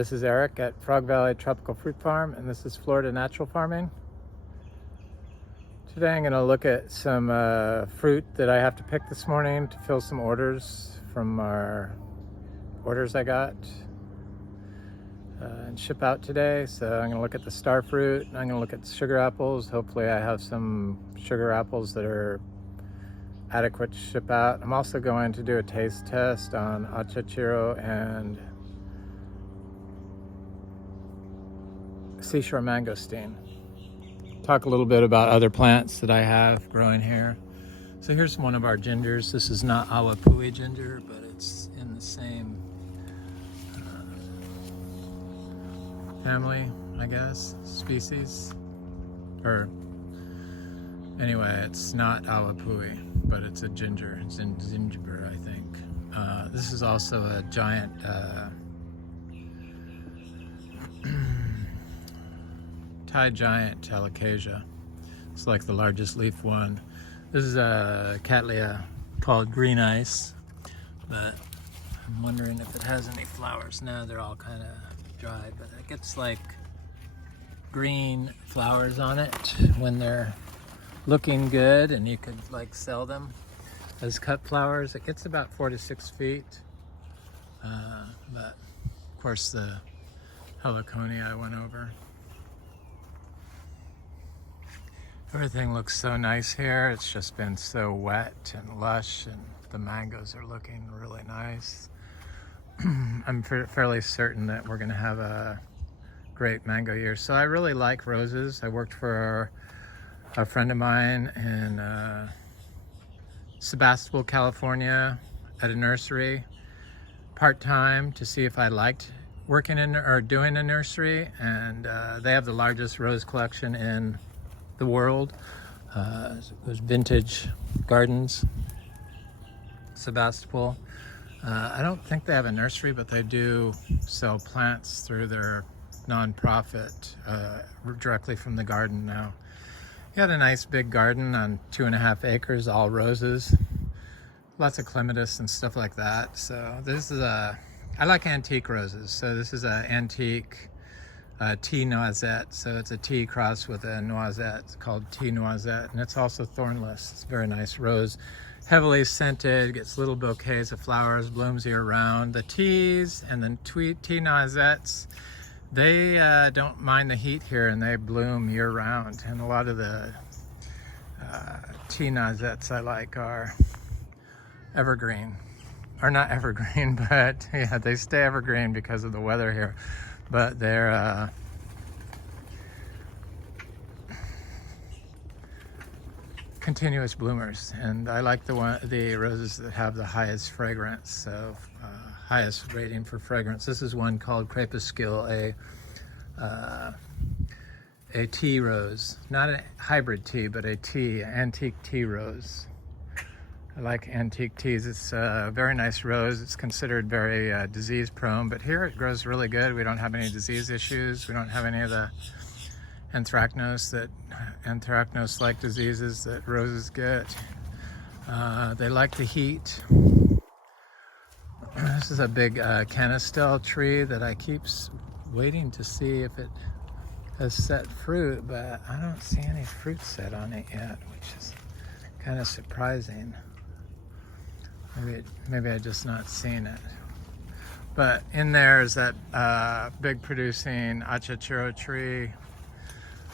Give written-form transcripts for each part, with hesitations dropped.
This is Eric at Frog Valley Tropical Fruit Farm, and this is Florida Natural Farming. Today I'm going to look at some fruit that I have to pick this morning to fill some orders from our orders I got and ship out today. So I'm going to look at the Starfruit, and I'm going to look at sugar apples. Hopefully I have some sugar apples that are adequate to ship out. I'm also going to do a taste test on Achachairu and Seashore Mangosteen. Talk a little bit about other plants that I have growing here. So here's one of our gingers. This is not awapui ginger, but it's in the same family, I guess, species. Or anyway, it's not awapui, but it's a ginger. It's in gingiber, I think. This is also a giant Thai giant Alocasia. It's like the largest leaf one. This is a Cattleya called green ice, but I'm wondering if it has any flowers. Now they're all kind of dry, but it gets like green flowers on it when they're looking good, and you could like sell them as cut flowers. It gets about 4 to 6 feet, but of course the heliconia I went over. Everything looks so nice here. It's just been so wet and lush, and the mangoes are looking really nice. I'm fairly certain that we're gonna have a great mango year. So I really like roses. I worked for a friend of mine in Sebastopol, California at a nursery part-time to see if I liked working in or doing a nursery, and they have the largest rose collection in the world. It was Vintage Gardens, Sebastopol. I don't think they have a nursery, but they do sell plants through their nonprofit directly from the garden now. He had a nice big garden on 2.5 acres, all roses, lots of clematis and stuff like that. So this is I like antique roses. So this is an antique tea noisette. So it's a tea crossed with a noisette. It's called tea noisette, and it's also thornless. It's a very nice rose, heavily scented, gets little bouquets of flowers, blooms year round. The teas and the tea noisettes, they don't mind the heat here, and they bloom year round. And a lot of the tea noisettes I like are evergreen, or not evergreen, but yeah, they stay evergreen because of the weather here. But they're continuous bloomers, and I like the roses that have the highest fragrance, so highest rating for fragrance. This is one called Crepuscule, a tea rose, not a hybrid tea, but a tea, antique tea rose. I like antique teas. It's a very nice rose. It's considered very disease prone, but here it grows really good. We don't have any disease issues. We don't have any of the anthracnose-like diseases that roses get. They like the heat. This is a big canistel tree that I keep waiting to see if it has set fruit, but I don't see any fruit set on it yet, which is kind of surprising. Maybe I've just not seen it. But in there is that big producing Achachairu tree,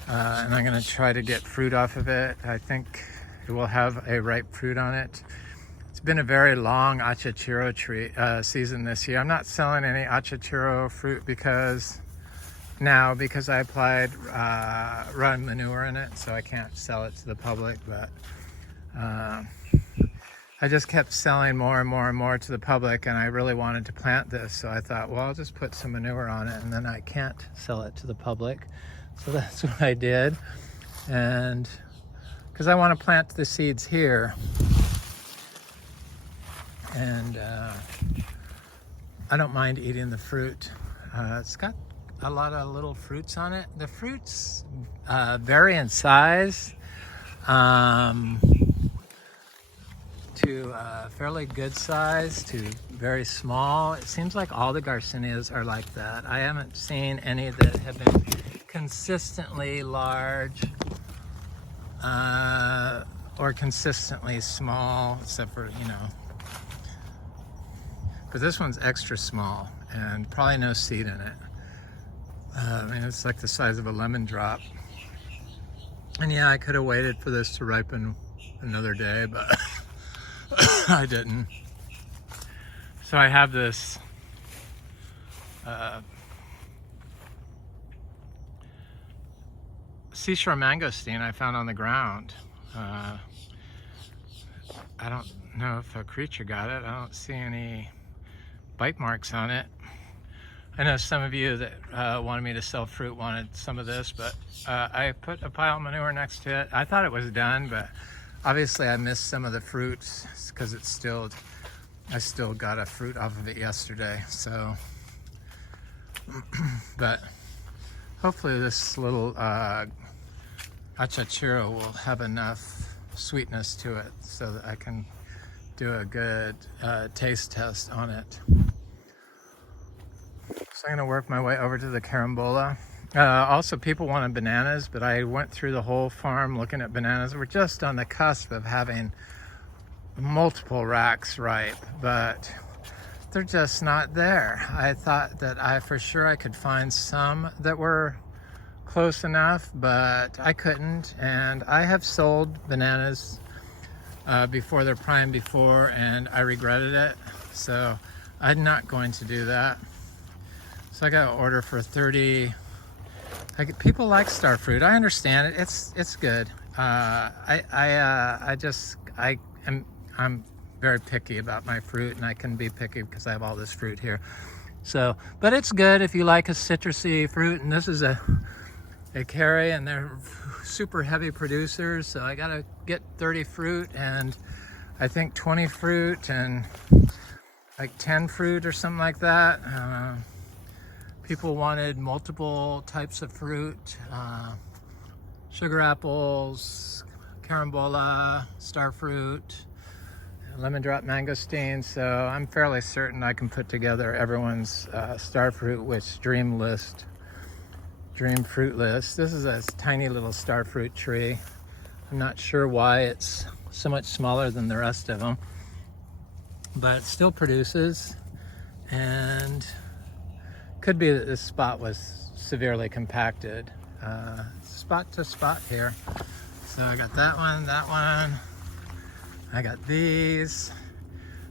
and I'm going to try to get fruit off of it. I think it will have a ripe fruit on it. It's been a very long Achachairu tree season this year. I'm not selling any Achachairu fruit because I applied raw manure in it, so I can't sell it to the public, but I just kept selling more and more and more to the public, and I really wanted to plant this, so I thought, well, I'll just put some manure on it, and then I can't sell it to the public. So that's what I did, and because I want to plant the seeds here, and I don't mind eating the fruit. It's got a lot of little fruits on it. The fruits vary in size. to fairly good size to very small. It seems like all the Garcinias are like that. I haven't seen any that have been consistently large or consistently small, except for, you know. But this one's extra small and probably no seed in it. I mean, it's like the size of a lemon drop. And yeah, I could have waited for this to ripen another day, but I didn't. So I have this Seashore Mangosteen I found on the ground. I don't know if a creature got it. I don't see any bite marks on it. I know some of you that wanted me to sell fruit wanted some of this, but I put a pile of manure next to it. I thought it was done, but obviously I missed some of the fruits because I still got a fruit off of it yesterday. So, but hopefully this little Achachairu will have enough sweetness to it so that I can do a good taste test on it. So I'm going to work my way over to the Carambola. Also, people wanted bananas, but I went through the whole farm looking at bananas. We're just on the cusp of having multiple racks ripe, but they're just not there. I thought that for sure I could find some that were close enough, but I couldn't. And I have sold bananas before they're prime before, and I regretted it. So I'm not going to do that. So I got an order for 30. People like Starfruit. I understand it. It's good. I'm very picky about my fruit, and I can be picky because I have all this fruit here. So, but it's good if you like a citrusy fruit. And this is a carry, and they're super heavy producers. So I gotta get 30 fruit, and I think 20 fruit, and like 10 fruit or something like that. People wanted multiple types of fruit, sugar apples, carambola, starfruit, lemon drop mangosteen. So I'm fairly certain I can put together everyone's starfruit dream fruit list. This is a tiny little starfruit tree. I'm not sure why it's so much smaller than the rest of them, but it still produces, and could be that this spot was severely compacted. Spot to spot here. So I got that one. I got these.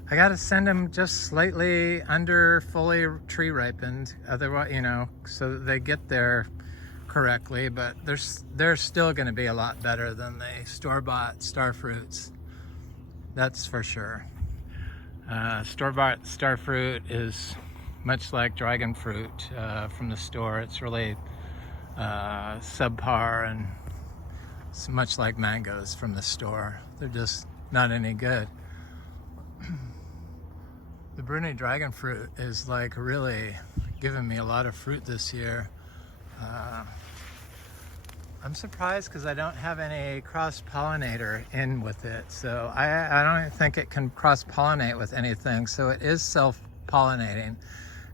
I got to send them just slightly under fully tree ripened, otherwise, you know, so that they get there correctly. But they're still going to be a lot better than the store-bought Starfruits. That's for sure. Store-bought Starfruit is much like dragon fruit from the store. It's really subpar, and it's much like mangoes from the store. They're just not any good. The Brunei dragon fruit is like really giving me a lot of fruit this year. I'm surprised because I don't have any cross-pollinator in with it. So I don't think it can cross-pollinate with anything. So it is self-pollinating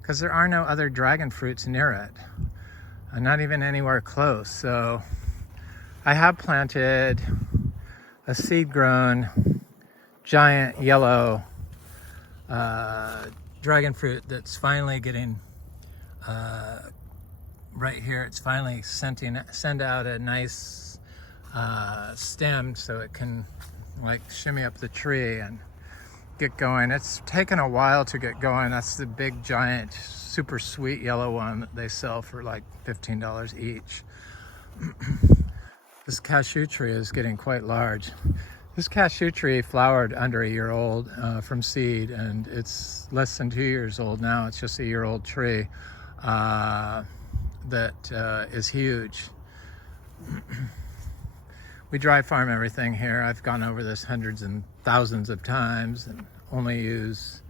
because there are no other dragon fruits near it. Not even anywhere close. So I have planted a seed-grown giant yellow dragon fruit that's finally getting right here. It's finally send out a nice stem so it can like shimmy up the tree and get going. It's taken a while to get going. That's the big giant super sweet yellow one that they sell for like $15 each. This cashew tree is getting quite large. This cashew tree flowered under a year old from seed, and it's less than 2 years old now. It's just a year-old tree that is huge. We dry farm everything here. I've gone over this hundreds and thousands of times and only use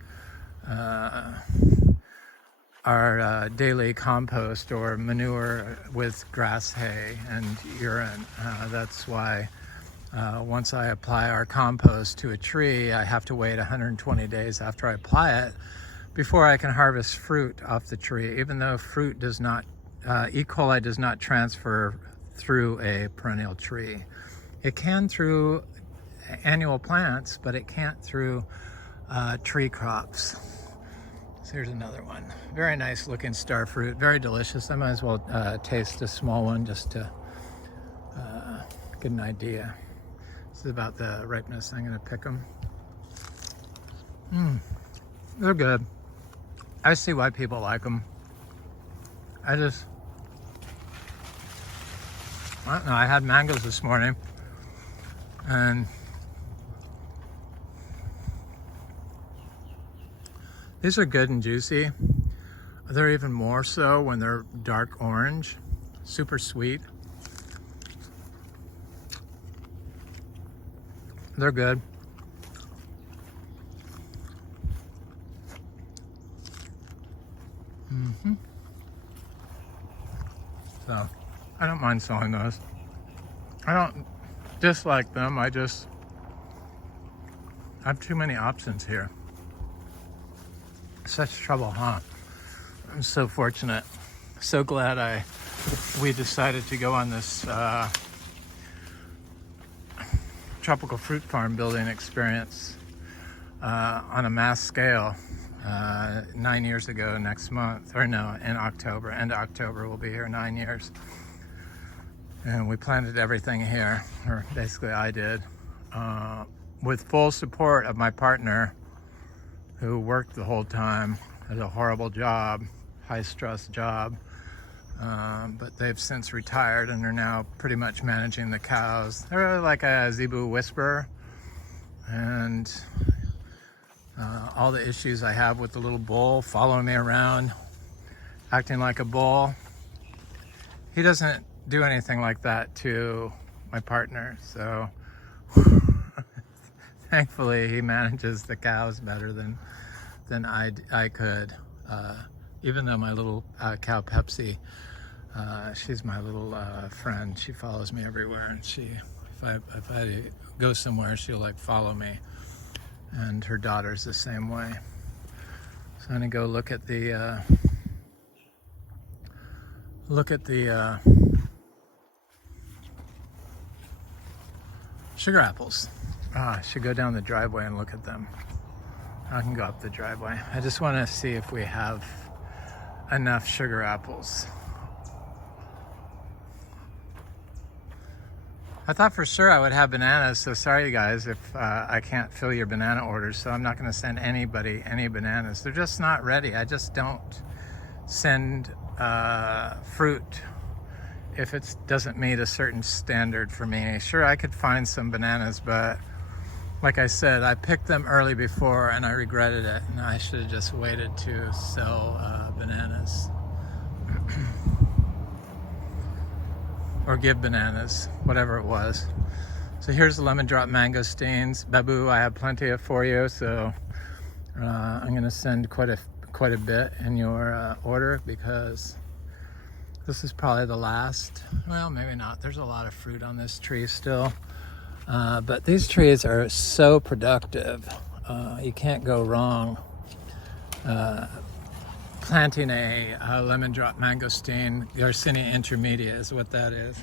our daily compost or manure with grass hay and urine. That's why Once I apply our compost to a tree, I have to wait 120 days after I apply it before I can harvest fruit off the tree, even though fruit does not, E. coli does not transfer through a perennial tree. It can through annual plants, but it can't through tree crops. So here's another one. Very nice looking starfruit, very delicious. I might as well taste a small one just to get an idea. This is about the ripeness. I'm gonna pick them. They're good. I see why people like them. I don't know, I had mangoes this morning and these are good and juicy. They're even more so when they're dark orange, super sweet. They're good. So, I don't mind selling those. I don't dislike them, I have too many options here. Such trouble, huh? I'm so fortunate. So glad we decided to go on this tropical fruit farm building experience on a mass scale 9 years ago next month, or no, in October. End of October, we'll be here 9 years. And we planted everything here, or basically I did, with full support of my partner who worked the whole time. Had a horrible job, high stress job. But they've since retired and are now pretty much managing the cows. They're like a zebu whisperer, and all the issues I have with the little bull following me around, acting like a bull. He doesn't do anything like that to my partner, so thankfully he manages the cows better than I could. Even though my little cow Pepsi, she's my little friend. She follows me everywhere, and if I go somewhere, she'll like follow me. And her daughter's the same way. So I'm gonna go look at the sugar apples. I should go down the driveway and look at them. I can go up the driveway. I just want to see if we have enough sugar apples. I thought for sure I would have bananas, so sorry you guys if I can't fill your banana orders, so I'm not going to send anybody any bananas. They're just not ready. I just don't send fruit if it doesn't meet a certain standard for me. Sure, I could find some bananas, but like I said, I picked them early before and I regretted it, and I should have just waited to sell bananas. Or give bananas, whatever it was. So here's the lemon drop mangosteens. Babu, I have plenty of for you, so I'm gonna send quite a bit in your order, because this is probably the last. Well, maybe not. There's a lot of fruit on this tree still. But these trees are so productive. You can't go wrong planting a lemon drop mangosteen. Garcinia intermedia is what that is.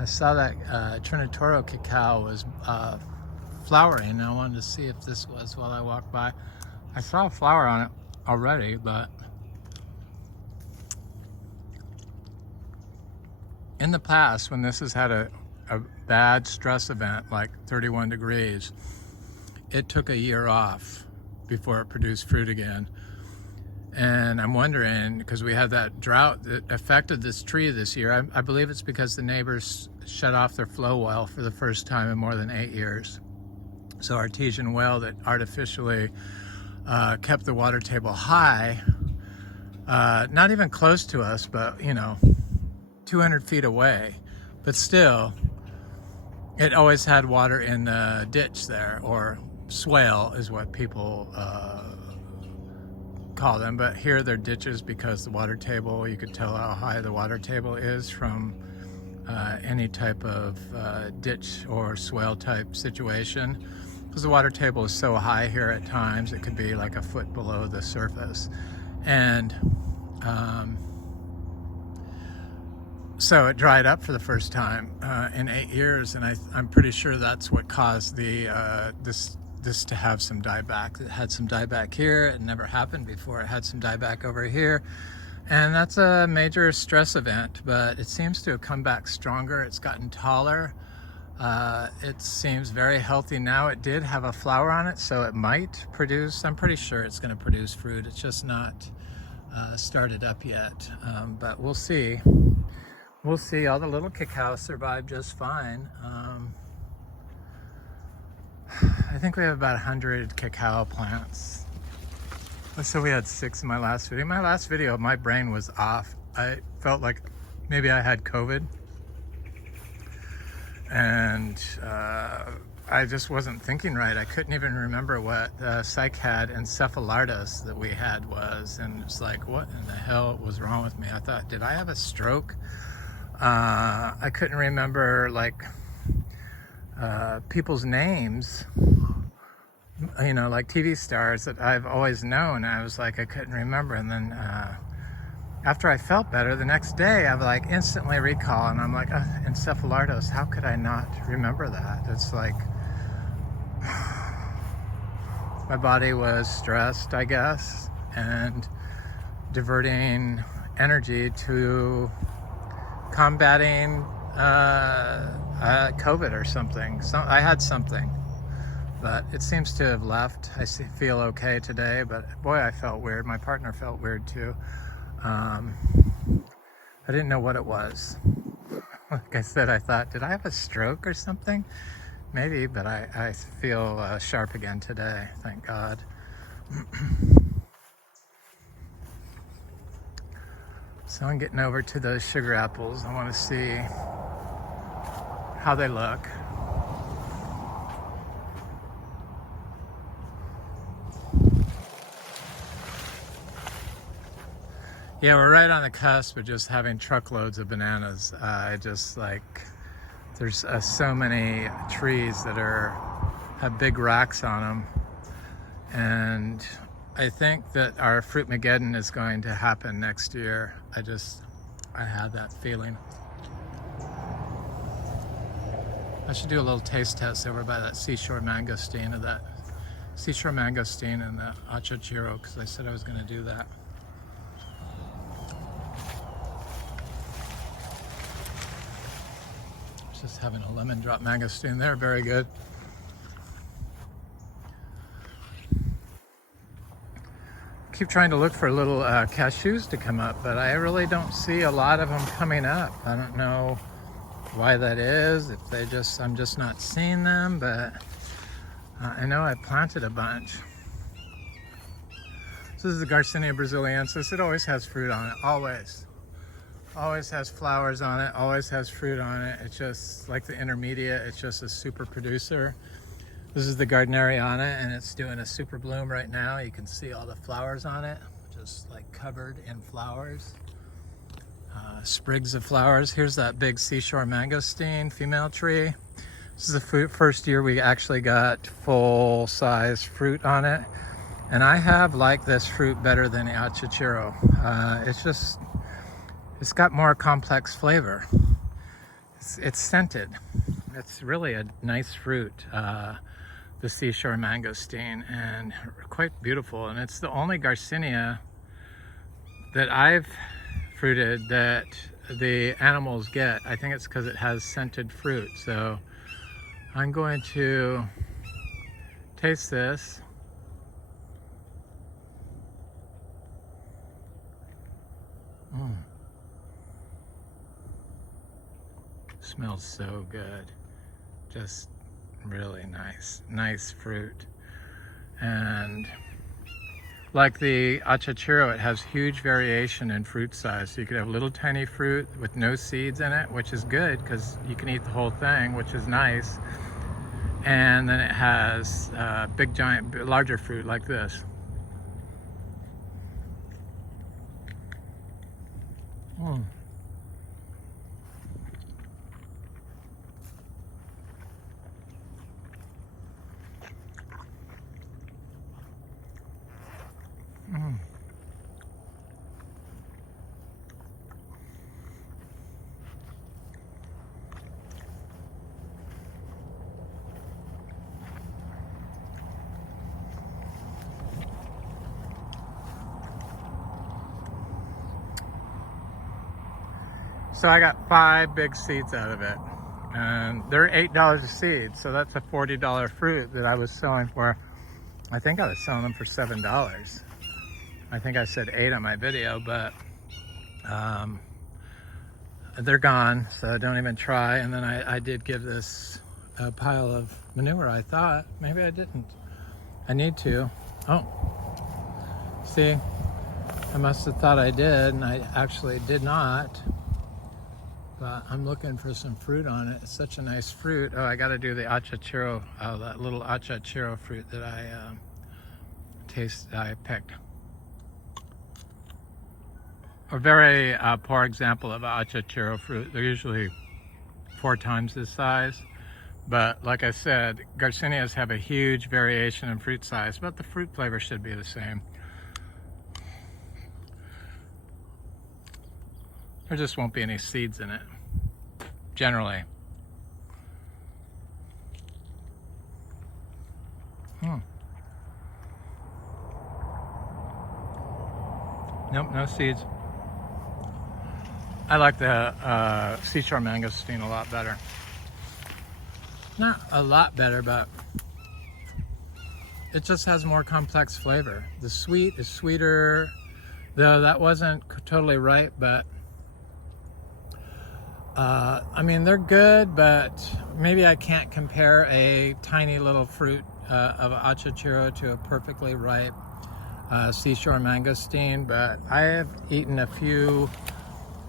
I saw that Trinitoro cacao was flowering. I wanted to see if this was while I walked by. I saw a flower on it already, but in the past, when this has had a bad stress event, like 31 degrees, it took a year off before it produced fruit again. And I'm wondering, because we had that drought that affected this tree this year, I believe it's because the neighbors shut off their flow well for the first time in more than 8 years. So artesian well that artificially kept the water table high, not even close to us, but 200 feet away, but still it always had water in the ditch there, or swale is what people call them, but here they're ditches because the water table, you could tell how high the water table is from any type of ditch or swale type situation, because the water table is so high here at times it could be like a foot below the surface. And so it dried up for the first time in 8 years, and I'm pretty sure that's what caused the this to have some dieback. It had some dieback here. It never happened before. It had some dieback over here, and that's a major stress event, but it seems to have come back stronger. It's gotten taller. It seems very healthy now. It did have a flower on it, so it might produce, I'm pretty sure it's going to produce fruit. It's just not started up yet, but we'll see. We'll see. All the little cacao survived just fine. I think we have about 100 cacao plants. So we had 6 in my last video. My last video, my brain was off. I felt like maybe I had COVID. And I just wasn't thinking right. I couldn't even remember what psych had encephalitis that we had was. And it's like, what in the hell was wrong with me? I thought, did I have a stroke? I couldn't remember like people's names, you know, like TV stars that I've always known. I was like, I couldn't remember. And then after I felt better the next day, I would like instantly recall, and I'm like, encephalitis, how could I not remember that? It's like my body was stressed, I guess, and diverting energy to combating COVID or something. So I had something, but it seems to have left. I feel okay today, but boy, I felt weird. My partner felt weird too. I didn't know what it was. Like I said, I thought, did I have a stroke or something? Maybe, but I feel sharp again today, thank God. So I'm getting over to those sugar apples. I want to see how they look. Yeah, we're right on the cusp of just having truckloads of bananas. Just like, there's so many trees that have big racks on them. And I think that our Fruitmageddon is going to happen next year. I had that feeling. I should do a little taste test over by that Seashore Mangosteen and the Achachairu, because I said I was going to do that. Just having a lemon drop mangosteen there, very good. Keep trying to look for little cashews to come up, but I really don't see a lot of them coming up. I don't know why that is, if I'm just not seeing them, but I know I planted a bunch. So this is the Garcinia brasiliensis. It always has fruit on it, always. Always has flowers on it, always has fruit on it. It's just like the intermediate, it's just a super producer. This is the Gardneriana, and it's doing a super bloom right now. You can see all the flowers on it, just like covered in flowers. Sprigs of flowers. Here's that big Seashore Mangosteen female tree. This is the first year we actually got full-size fruit on it. And I have liked this fruit better than the Achachairu. It's got more complex flavor. It's scented. It's really a nice fruit, the Seashore Mangosteen, and quite beautiful. And it's the only Garcinia that I've fruited that the animals get. I think it's because it has scented fruit. So I'm going to taste this. Smells so good. Just really nice fruit. And like the Achachairu, it has huge variation in fruit size. So you could have little tiny fruit with no seeds in it, which is good because you can eat the whole thing, which is nice. and then it has big, giant, larger fruit like this. Mm. Mm. So I got 5 big seeds out of it, and they're $8 a seed, so that's a $40 fruit that I was selling for. I think I was selling them for $7. I think I said 8 on my video, but they're gone, so don't even try. And then I did give this a pile of manure, I thought. Maybe I didn't. I need to. Oh, see, I must have thought I did, and I actually did not. But I'm looking for some fruit on it. It's such a nice fruit. Oh, I got to do the achachairu, that little achachairu fruit that I picked. A very poor example of achachairu fruit. They're usually 4 times this size. But like I said, Garcinias have a huge variation in fruit size, but the fruit flavor should be the same. There just won't be any seeds in it, generally. Nope, no seeds. I like the Seashore Mangosteen a lot better. Not a lot better, but it just has more complex flavor. The sweet is sweeter, though that wasn't totally right, but I mean, they're good, but maybe I can't compare a tiny little fruit of achachairu to a perfectly ripe Seashore Mangosteen, but I have eaten a few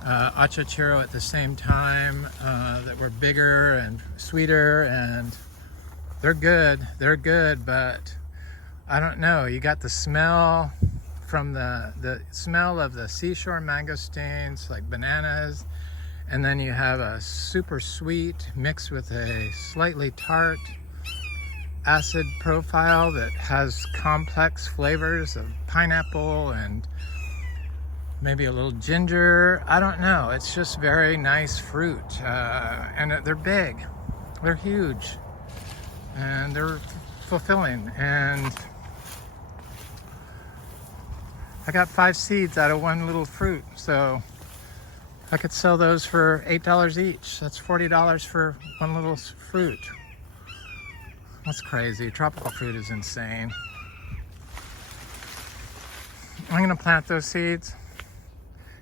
achachairu at the same time that were bigger and sweeter, and they're good, but I don't know, you got the smell from the smell of the Seashore Mangosteens, like bananas, and then you have a super sweet mixed with a slightly tart acid profile that has complex flavors of pineapple and maybe a little ginger. I don't know. It's just very nice fruit. And they're big. They're huge. And they're fulfilling. And I got 5 seeds out of 1 little fruit. So I could sell those for $8 each. That's $40 for 1 little fruit. That's crazy. Tropical fruit is insane. I'm gonna plant those seeds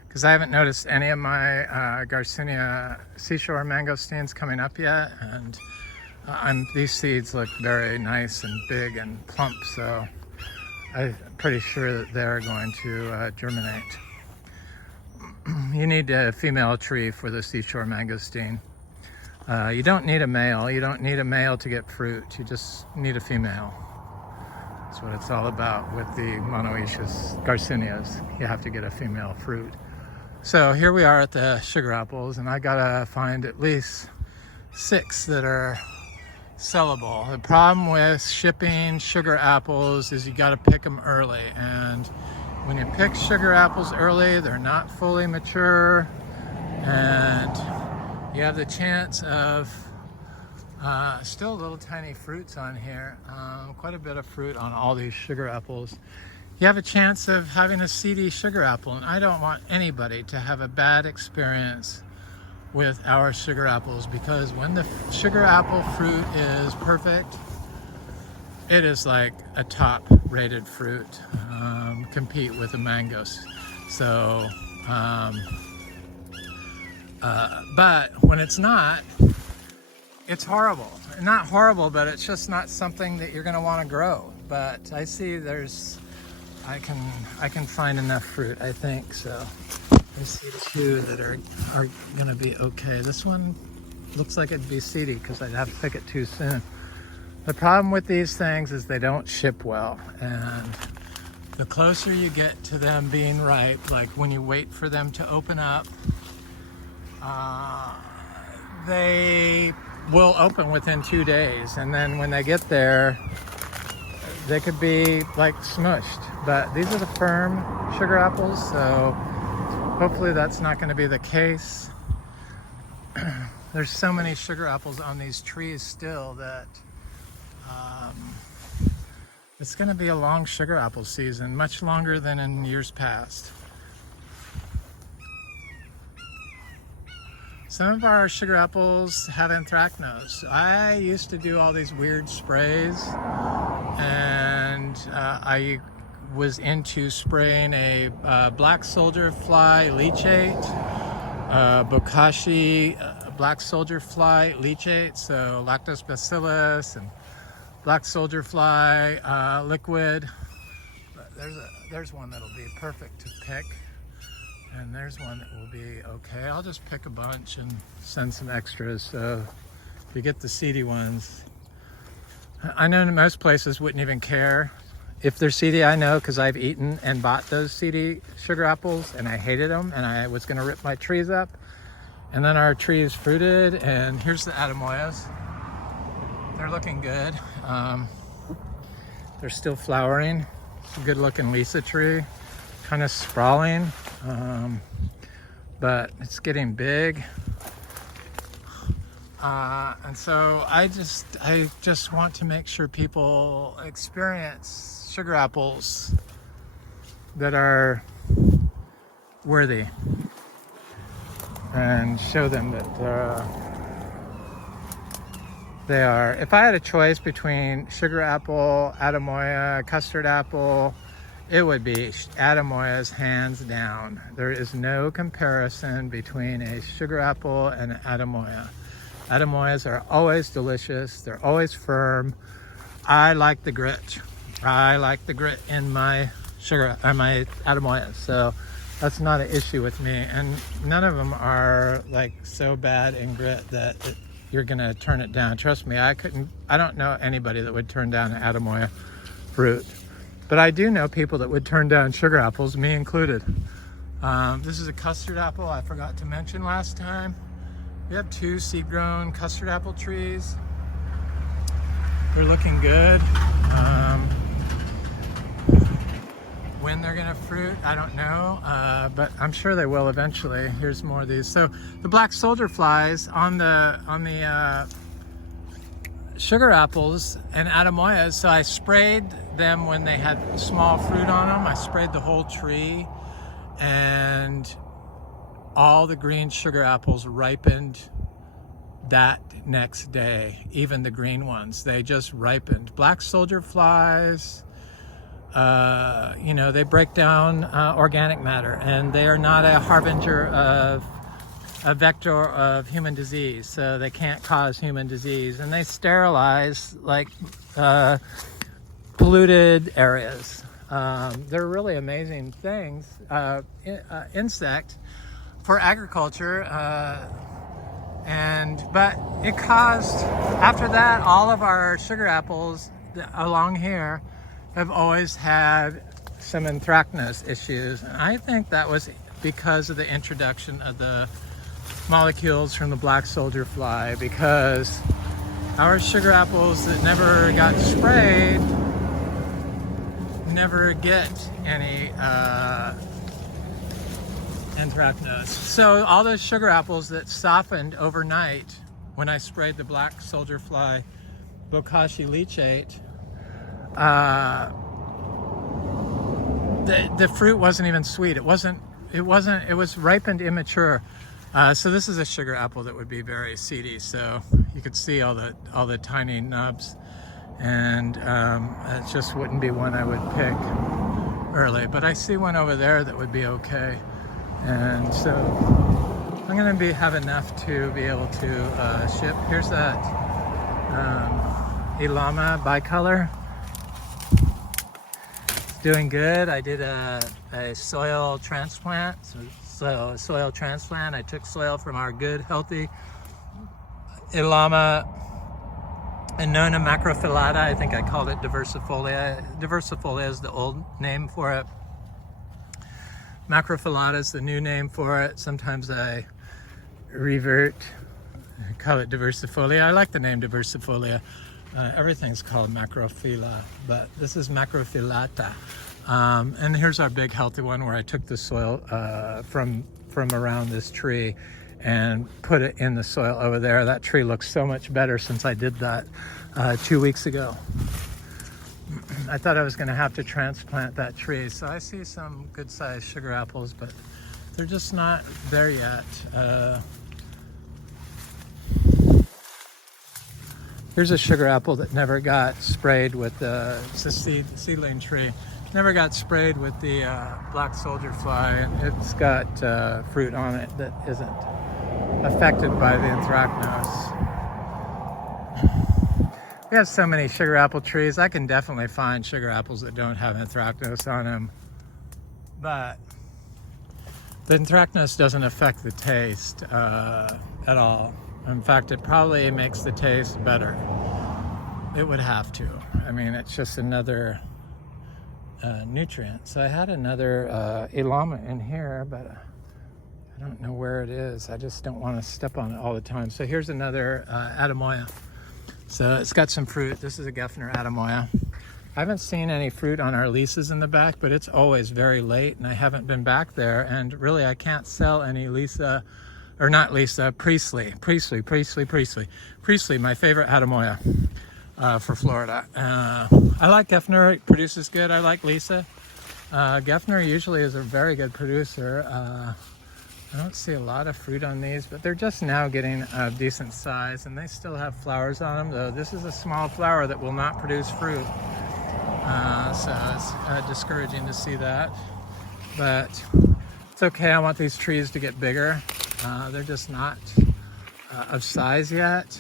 because I haven't noticed any of my Garcinia Seashore Mangosteens coming up yet, and these seeds look very nice and big and plump, so I'm pretty sure that they're going to germinate. You need a female tree for the Seashore Mangosteen. You don't need a male. You don't need a male to get fruit. You just need a female. That's what it's all about with the monoecious Garcinias. You have to get a female fruit. So here we are at the sugar apples, and I gotta find at least 6 that are sellable. The problem with shipping sugar apples is you gotta pick them early, and when you pick sugar apples early, they're not fully mature, and you have the chance of still little tiny fruits on here, quite a bit of fruit on all these sugar apples. You have a chance of having a seedy sugar apple, and I don't want anybody to have a bad experience with our sugar apples, because when the sugar apple fruit is perfect, it is like a top rated fruit, compete with the mangoes. So but when it's not, it's horrible. Not horrible, but it's just not something that you're going to want to grow. But I see I can find enough fruit, I think. So I see 2 that are going to be okay. This one looks like it'd be seedy because I'd have to pick it too soon. The problem with these things is they don't ship well, and the closer you get to them being ripe, like when you wait for them to open up, they will open within 2 days, and then when they get there, they could be like smushed. But these are the firm sugar apples, so hopefully that's not going to be the case. There's so many sugar apples on these trees still that it's going to be a long sugar apple season, much longer than in years past. Some of our sugar apples have anthracnose. I used to do all these weird sprays, and I was into spraying a black soldier fly leachate, bokashi black soldier fly leachate, so lactobacillus and black soldier fly liquid. But there's one that'll be perfect to pick, and there's one that will be okay. I'll just pick a bunch and send some extras, so if you get the seedy ones. I know most places wouldn't even care if they're seedy. I know, because I've eaten and bought those seedy sugar apples and I hated them, and I was gonna rip my trees up. And then our trees fruited, and here's the Atemoyas. They're looking good. They're still flowering. It's a good looking Lisa tree, kind of sprawling, but it's getting big. And so I just want to make sure people experience sugar apples that are worthy, and show them that they are. If I had a choice between sugar apple, Atemoya, custard apple, it would be Atemoyas hands down. There is no comparison between a sugar apple and an Atemoya. Atemoyas are always delicious. They're always firm. I like the grit. I like the grit in my my Atemoyas. So that's not an issue with me. And none of them are like so bad in grit that you're gonna turn it down. Trust me, I don't know anybody that would turn down an Atemoya fruit. But I do know people that would turn down sugar apples, me included. This is a custard apple I forgot to mention last time. We have 2 seed-grown custard apple trees. They're looking good. When they're gonna fruit, I don't know, but I'm sure they will eventually. Here's more of these. So the black soldier flies on the sugar apples and Atemoyas, so I sprayed them when they had small fruit on them. I sprayed the whole tree, and all the green sugar apples ripened that next day. Even the green ones, they just ripened. Black soldier flies, you know, they break down organic matter, and they are not a harbinger of a vector of human disease, so they can't cause human disease. And they sterilize like polluted areas. They're really amazing things, insect for agriculture. But it caused, after that, all of our sugar apples along here have always had some anthracnose issues. And I think that was because of the introduction of the molecules from the black soldier fly, because our sugar apples that never got sprayed never get any anthracnose. So all those sugar apples that softened overnight when I sprayed the black soldier fly bokashi leachate, the fruit wasn't even sweet. It was ripened immature. So this is a sugar apple that would be very seedy. So you could see all the tiny nubs, and it just wouldn't be one I would pick early. But I see one over there that would be okay, and so I'm going to have enough to be able to ship. Here's that Ilama bicolor. It's doing good. I did a soil transplant. So soil transplant. I took soil from our good, healthy Ilama Annona macrophyllata. I think I called it diversifolia. Diversifolia is the old name for it. Macrophyllata is the new name for it. Sometimes I revert, call it diversifolia. I like the name diversifolia. Everything's called macrophylla, but this is macrophyllata. And here's our big healthy one where I took the soil from around this tree and put it in the soil over there. That tree looks so much better since I did that 2 weeks ago. I thought I was going to have to transplant that tree. So I see some good sized sugar apples, but they're just not there yet. Here's a sugar apple that never got sprayed with it's a seedling tree. Never got sprayed with the black soldier fly, and it's got fruit on it that isn't affected by the anthracnose. We have so many sugar apple trees. I can definitely find sugar apples that don't have anthracnose on them, but the anthracnose doesn't affect the taste at all. In fact, it probably makes the taste better. It would have to. I mean, it's just another nutrient. So I had another elama in here, but I don't know where it is. I just don't want to step on it all the time. So here's another Adamoya. So it's got some fruit. This is a Geffner Adamoya. I haven't seen any fruit on our leases in the back, but it's always very late and I haven't been back there. And really, I can't sell any Priestley, my favorite Adamoya for Florida. I like Geffner, it produces good. I like Lisa. Geffner usually is a very good producer. I don't see a lot of fruit on these, but they're just now getting a decent size and they still have flowers on them, though this is a small flower that will not produce fruit. So it's discouraging to see that, but it's okay. I want these trees to get bigger. They're just not of size yet.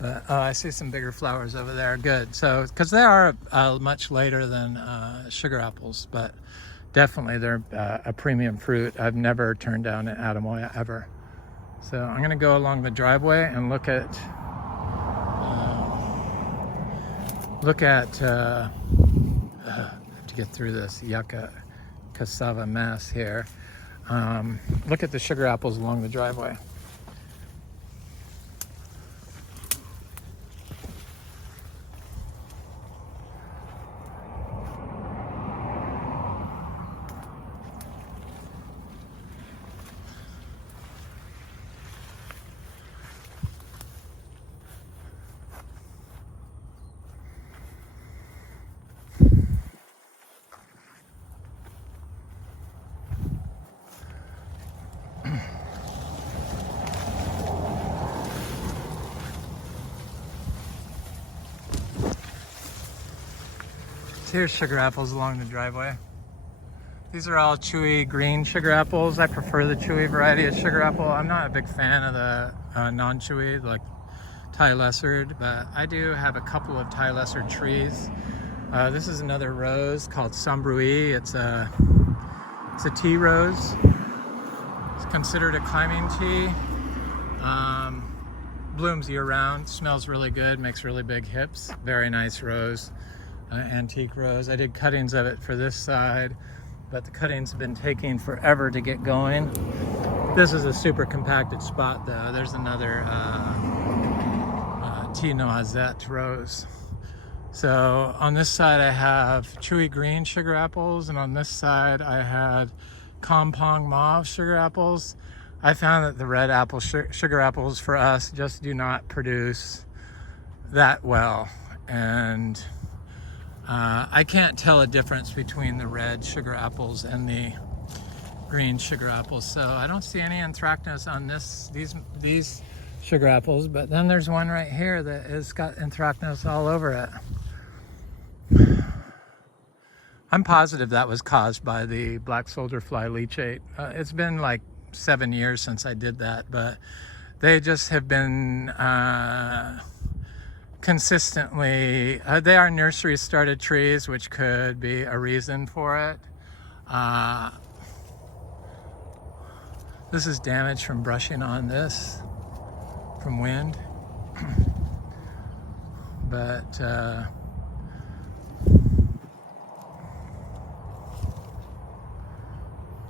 But, oh, I see some bigger flowers over there. Good. So, because they are much later than sugar apples, but definitely they're a premium fruit. I've never turned down an Adamoya ever. So I'm going to go along the driveway and look at to get through this yucca cassava mess here. Look at the sugar apples along the driveway. Here's sugar apples along the driveway. These are all chewy green sugar apples. I prefer the chewy variety of sugar apple. I'm not a big fan of the non-chewy, like Thai lessard, but I do have a couple of Thai lessard trees. This is another rose called Sambrui. It's a tea rose. It's considered a climbing tea. Blooms year-round, smells really good, makes really big hips. Very nice rose. Antique rose. I did cuttings of it for this side, but the cuttings have been taking forever to get going. This is a super compacted spot though. There's another Tea Noisette rose. So on this side I have chewy green sugar apples, and on this side I had Kompong mauve sugar apples. I found that the red apple sugar apples for us just do not produce that well, and I can't tell a difference between the red sugar apples and the green sugar apples. So I don't see any anthracnose on these sugar apples, but then there's one right here that has got anthracnose all over it. I'm positive that was caused by the black soldier fly leachate. It's been like 7 years since I did that, but they just have been consistently, they are nursery started trees, which could be a reason for it. This is damage from brushing on this, from wind. But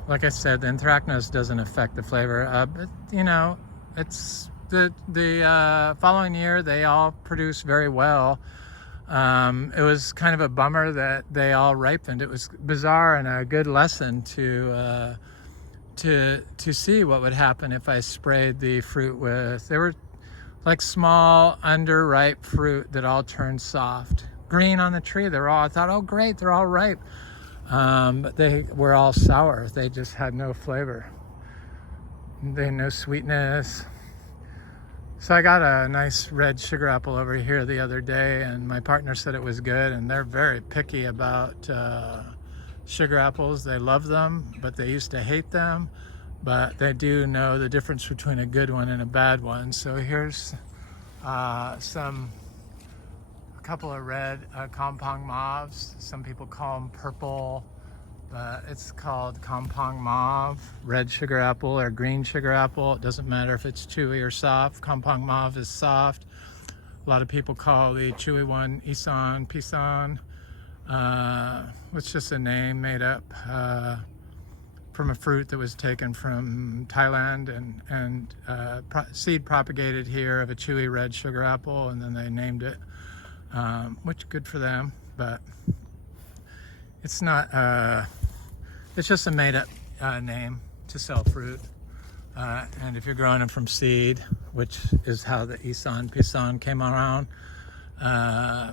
like I said, the anthracnose doesn't affect the flavor. But you know, it's the following year they all produced very well. It was kind of a bummer that they all ripened. It was bizarre and a good lesson to see what would happen if I sprayed the fruit with. They were like small, underripe fruit that all turned soft. Green on the tree. I thought, oh great, they're all ripe. But they were all sour. They just had no flavor. They had no sweetness. So I got a nice red sugar apple over here the other day, and my partner said it was good, and they're very picky about sugar apples. They love them, but they used to hate them. But they do know the difference between a good one and a bad one. So here's a couple of red Kampong Mauves. Some people call them purple, but it's called Kampong Mauve, red sugar apple or green sugar apple. It doesn't matter if it's chewy or soft. Kampong Mauve is soft. A lot of people call the chewy one Isan, Pisan. It's just a name made up from a fruit that was taken from Thailand and seed propagated here of a chewy red sugar apple, and then they named it, which good for them, but it's not, it's just a made up name to sell fruit. And if you're growing them from seed, which is how the Isan Pisan came around,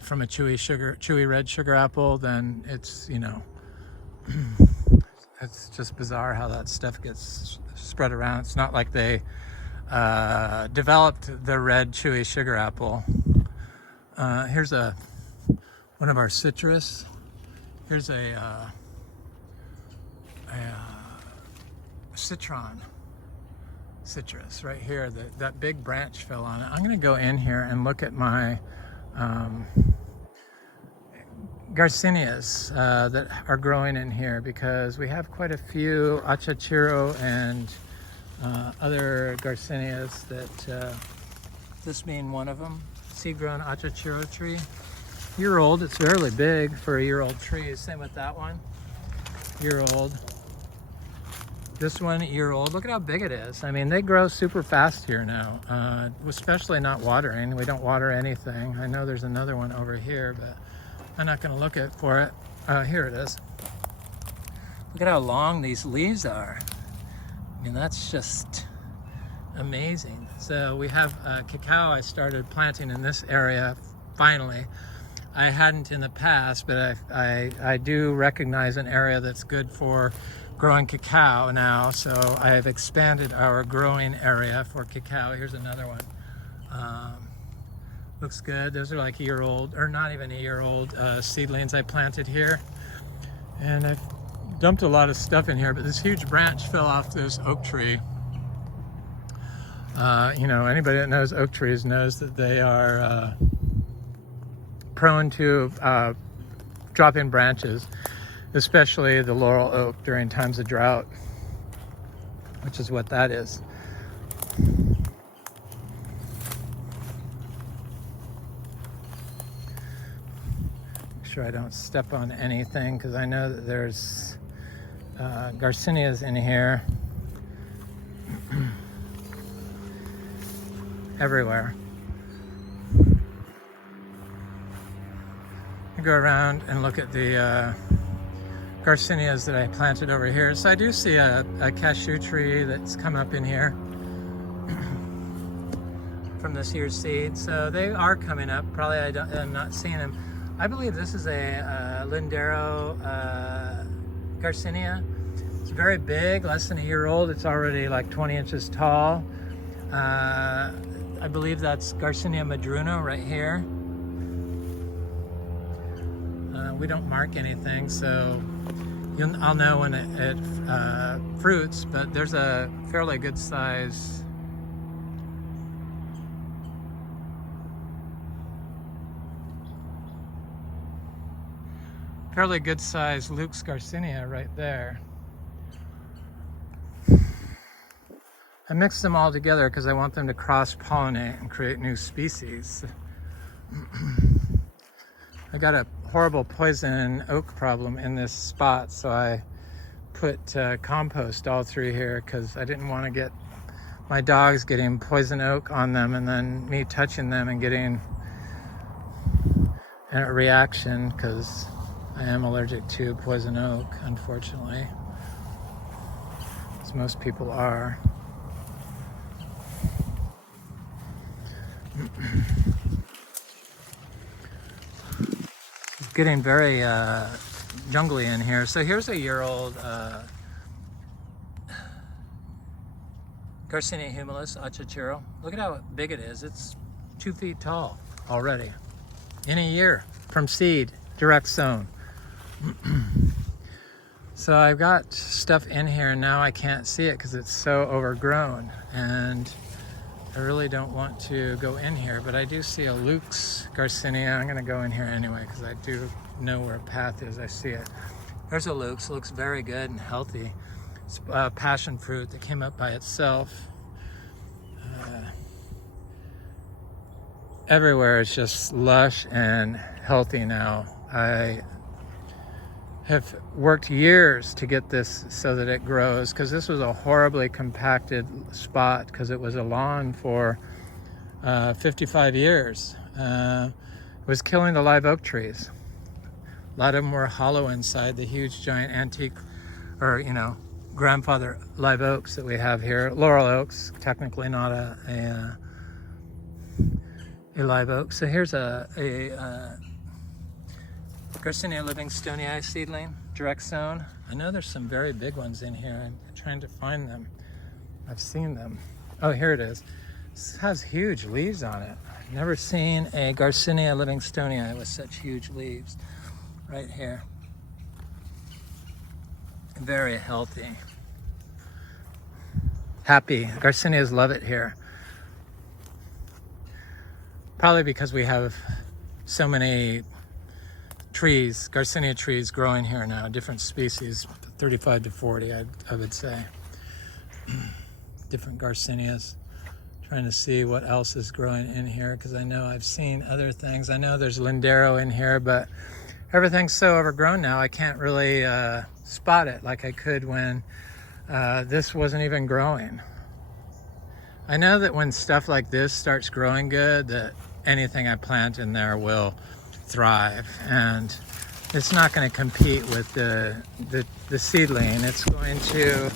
from a chewy red sugar apple, then it's, you know, it's just bizarre how that stuff gets spread around. It's not like they developed the red chewy sugar apple. Here's one of our citrus. Here's a citron citrus right here. That big branch fell on it. I'm going to go in here and look at my Garcinias that are growing in here, because we have quite a few Achachairu and other Garcinias that, this being one of them, seed-grown Achachairu tree. Year-old, it's fairly big for a year-old tree. Same with that one, year-old. This one, year-old. Look at how big it is. I mean, they grow super fast here now, especially not watering. We don't water anything. I know there's another one over here, but I'm not going to look for it. Here it is. Look at how long these leaves are. I mean, that's just amazing. So we have cacao I started planting in this area, finally. I hadn't in the past, but I do recognize an area that's good for growing cacao now. So I have expanded our growing area for cacao. Here's another one. Looks good. Those are like a year old, or not even a year old seedlings I planted here. And I've dumped a lot of stuff in here, but this huge branch fell off this oak tree. You know, anybody that knows oak trees knows that they are prone to dropping branches, especially the laurel oak during times of drought, which is what that is. Sure I don't step on anything, because I know that there's Garcinias in here everywhere. I go around and look at the Garcinias that I planted over here. So I do see a cashew tree that's come up in here from this year's seed. So they are coming up. Probably I'm not seeing them. I believe this is a Lindero Garcinia. It's very big, less than a year old. It's already like 20 inches tall. I believe that's Garcinia madruna right here. We don't mark anything, so I'll know when it fruits, but there's a fairly good size Luke's Garcinia right there. I mixed them all together because I want them to cross-pollinate and create new species. I got a horrible poison oak problem in this spot, so I put compost all through here because I didn't want to get my dogs getting poison oak on them and then me touching them and getting a reaction, because I am allergic to poison oak, unfortunately, as most people are. It's getting very jungly in here. So here's a year-old Garcinia humilis Achachairu. Look at how big it is. It's 2 feet tall already. In a year, from seed, direct sown. So I've got stuff in here and now I can't see it because it's so overgrown, and I really don't want to go in here, but I do see a Luke's Garcinia. I'm gonna go in here anyway because I do know where a path is. I see it. There's a Luke's. Looks very good and healthy. It's passion fruit that came up by itself. Everywhere is just lush and healthy now. I have worked years to get this so that it grows, because this was a horribly compacted spot because it was a lawn for 55 years. It was killing the live oak trees. A lot of them were hollow inside, the huge giant antique, or grandfather live oaks that we have here. Laurel oaks, technically not a live oak. So here's a Garcinia Livingstonii seedling, direct sown. I know there's some very big ones in here. I'm trying to find them. I've seen them. Oh, here it is. This has huge leaves on it. I've never seen a Garcinia Livingstonii with such huge leaves. Right here. Very healthy. Happy. Garcinias love it here. Probably because we have so many trees, Garcinia trees growing here now, different species, 35 to 40, I would say. Different Garcinias. Trying to see what else is growing in here, because I know I've seen other things. I know there's Lindero in here, but everything's so overgrown now, I can't really spot it like I could when this wasn't even growing. I know that when stuff like this starts growing good, that anything I plant in there will thrive, and it's not going to compete with the seedling. It's going to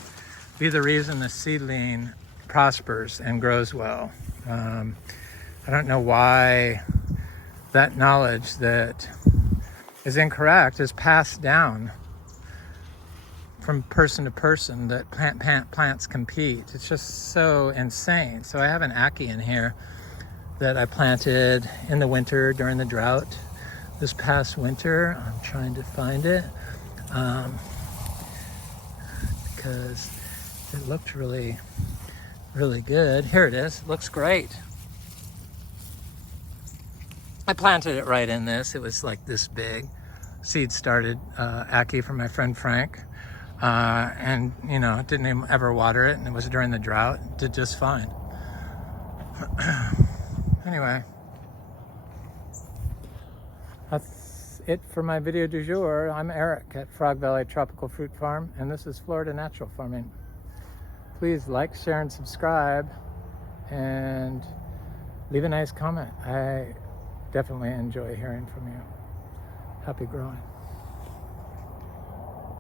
be the reason the seedling prospers and grows well. I don't know why that knowledge that is incorrect is passed down from person to person, that plants compete. It's just so insane. So I have an Ackee in here that I planted in the winter during the drought this past winter. I'm trying to find it because it looked really good. Here it is. It looks great. I planted it right in this. It was like this big. Seed started Ackee from my friend Frank, and didn't even ever water it, and it was during the drought. It did just fine. Anyway, that's it for my video du jour. I'm Eric at Frog Valley Tropical Fruit Farm, and this is Florida Natural Farming. Please like, share, and subscribe, and leave a nice comment. I definitely enjoy hearing from you. Happy growing.